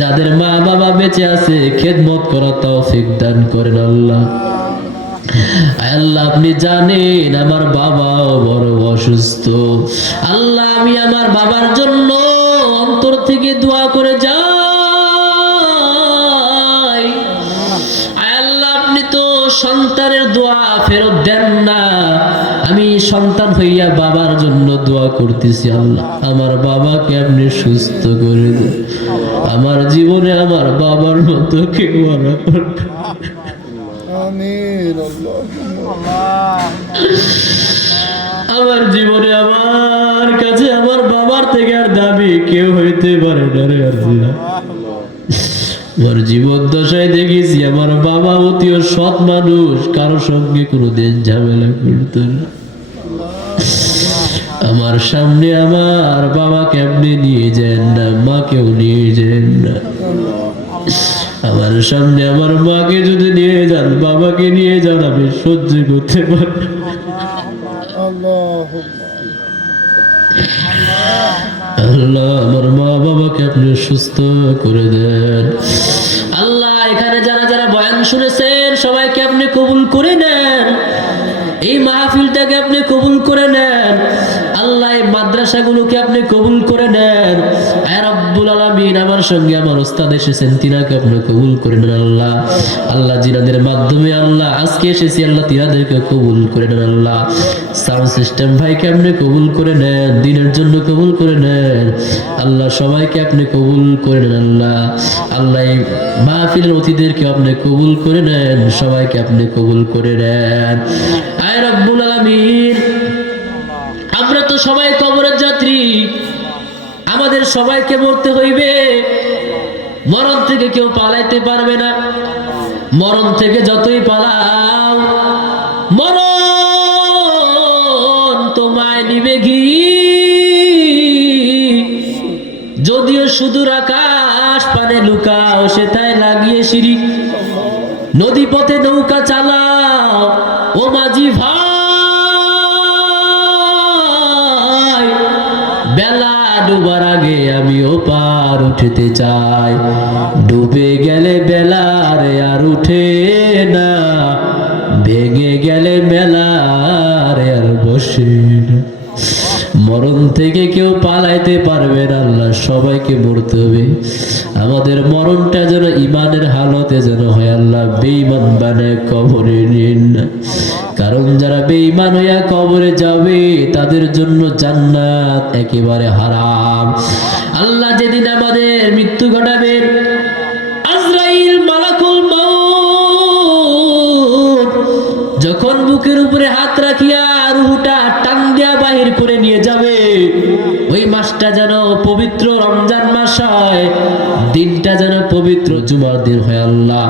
যাদের মা বাবা বেঁচে আছে খেদমত করার তৌফিক দান করেন আল্লাহ। আল্লাহ আপনি জানেন আমার বাবাও বড় অসুস্থ। আল্লাহ আমি আমার বাবার জন্য অন্তর থেকে দোয়া করে যাই। আল্লাহ আপনি তো সন্তানের দোয়া ফেরত দেন না। আমি সন্তান হইয়া বাবার জন্য দোয়া করতেছি আল্লাহ আমার বাবাকে আপনি সুস্থ করে দেন। আমার জীবনে আমার বাবার মতো কেউ আমার জীবনে আমার কাছে আমার বাবার থেকে আর দাবি কেউ হইতে পারে না রে আল্লাহ। আমার জীবন দশায় দেখেছি আমার বাবা অতিও সৎ মানুষ, কারো সঙ্গে কোনোদিন ঝামেলা করতো না। আমার সামনে আমার বাবাকে আপনি নিয়ে যান না, মাকেও নিয়ে যান না। আমার সামনে আমার মাকে যদি নিয়ে যান, বাবাকে নিয়ে যান, আমি সহ্য করতে পারি। আল্লাহ আমার মা বাবাকে আপনি সুস্থ করে দেন আল্লাহ। এখানে যারা যারা বয়ান শুনেছেন সবাইকে আপনি কবুল করে নেন। এই মাহফিলটাকে আপনি কবুল করে নেন আল্লাহ। এই মাদ্রাসাগুলোকে আপনি কবুল করে নেন রব্বুল আলামিন। আমার সঙ্গে আমার ওস্তাদ এসেছেন, তিনাকে আপনি কবুল করে নেন আল্লাহ। আল্লাহ জিনাদের মাধ্যমে আল্লাহ আজকে এসেছি আল্লাহ, তিনাদেরকে কবুল করে নেন আল্লাহ। সাউন্ড সিস্টেম ভাইকে আপনি কবুল করে নেন, দিনের জন্য কবুল করে নেন আল্লাহ। সবাইকে আপনি কবুল করে নেন আল্লাহ। আল্লাহ এই মাহফিলের অতিথিদেরকে আপনি কবুল করে নেন, সবাইকে আপনি কবুল করে নেন আয় রব্বুল আলামিন। আমরা তো সবাই কবরের যাত্রী, আমাদের সবাইকে মরতে হইবে। মরণ থেকে কেউ পালাইতে পারবে না। মরণ থেকে যতই পালাও মরণ তোমায় নিবে ঘি। যদিও সুদূর আকাশ পানে লুকাও সেটাই লাগিয়ে সিঁড়ি। নদী পথে নৌকা চালাও ও মাঝি ভাই। বেলা ডুবার আগে আমিও পার উঠতে চাই। ডুবে গেলে বেলারে আর উঠে না, ভেঙে গেলে মেলারে আর বসে না। মরণ থেকে কেউ পালাইতে পারবে না আল্লাহ, সবাইকে মরতে হবে। আমাদের মরণটা যেন ইমানের হালতে যেন হয় আল্লাহ। বেঈমান বানায় কবরে নিন না, কারণ যারা বেঈমান হইয়া কবরে যাবে তাদের জন্য জান্নাত একেবারে হারাম আল্লাহ। যেদিন আমাদের মৃত্যু ঘটাবেন, আজরাইল মালাকুল মউত যখন বুকের উপরে হাত রাখিয়া রূহটা টান দিয়া বাহির করে নিয়ে যাবে, ওই মাসটা যেন পবিত্র রমজান মাস হয়, দিনটা যেন পবিত্র জুমার দিন হয় আল্লাহ।